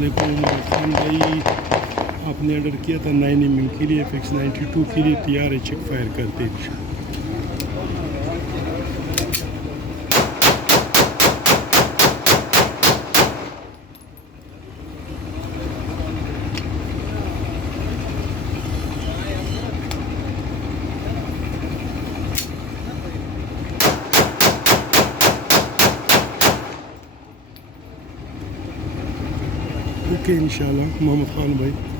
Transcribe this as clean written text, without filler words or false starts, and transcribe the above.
खान भाई, आपने ऑर्डर किया था 9 के लिए, FX 92 के लिए तैयार है, चेक फायर करते हैं। ओके इंशाल्लाह मोहम्मद खान भाई।